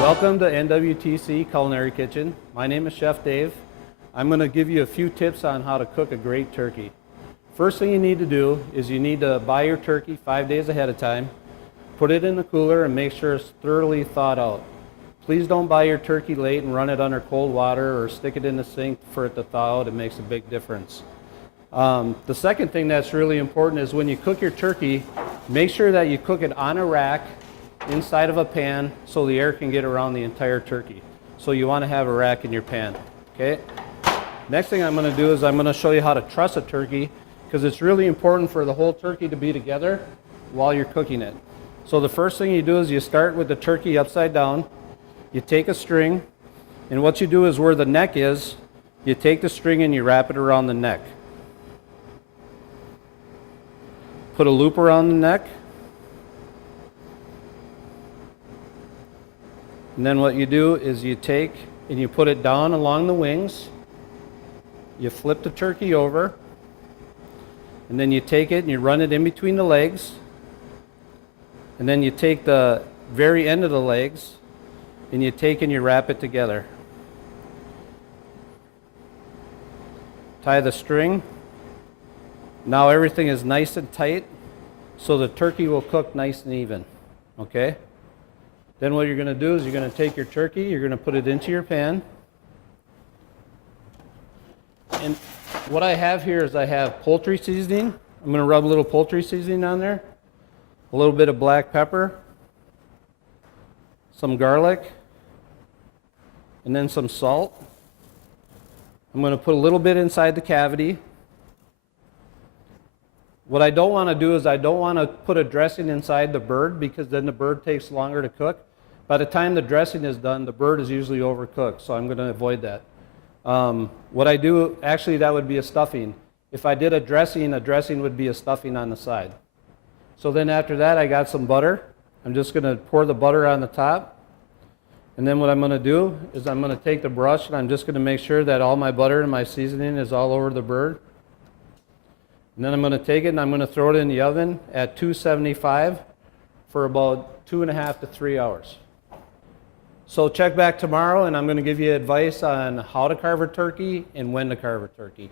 Welcome to NWTC Culinary Kitchen. My name is Chef Dave. I'm going to give you a few tips on how to cook a great turkey. First thing you need to do is you need to buy your turkey 5 days ahead of time, put it in the cooler and make sure it's thoroughly thawed out. Please don't buy your turkey late and run it under cold water or stick it in the sink for it to thaw out. It makes a big difference. The second thing that's really important is when you cook your turkey, make sure that you cook it on a rack inside of a pan so the air can get around the entire turkey. So you want to have a rack in your pan. Okay. Next thing I'm going to do is I'm going to show you how to truss a turkey, because it's really important for the whole turkey to be together while you're cooking it. So the first thing you do is you start with the turkey upside down. You take a string, and what you do is where the neck is, you take the string and you wrap it around the neck. Put a loop around the neck. And then what you do is you take and you put it down along the wings. You flip the turkey over. And then you take it and you run it in between the legs. And then you take the very end of the legs and you take and you wrap it together. Tie the string. Now everything is nice and tight, so the turkey will cook nice and even. Okay? Then what you're going to do is you're going to take your turkey, you're going to put it into your pan. And what I have here is I have poultry seasoning. I'm going to rub a little poultry seasoning on there. A little bit of black pepper. Some garlic. And then some salt. I'm going to put a little bit inside the cavity. What I don't want to do is I don't want to put a dressing inside the bird, because then the bird takes longer to cook. By the time the dressing is done, the bird is usually overcooked, so I'm going to avoid that. What I do, actually that would be a stuffing. If I did a dressing would be a stuffing on the side. So then after that I got some butter. I'm just going to pour the butter on the top. And then what I'm going to do is I'm going to take the brush and I'm just going to make sure that all my butter and my seasoning is all over the bird. And then I'm going to take it and I'm going to throw it in the oven at 275 for about 2.5 to 3 hours. So check back tomorrow and I'm going to give you advice on how to carve a turkey and when to carve a turkey.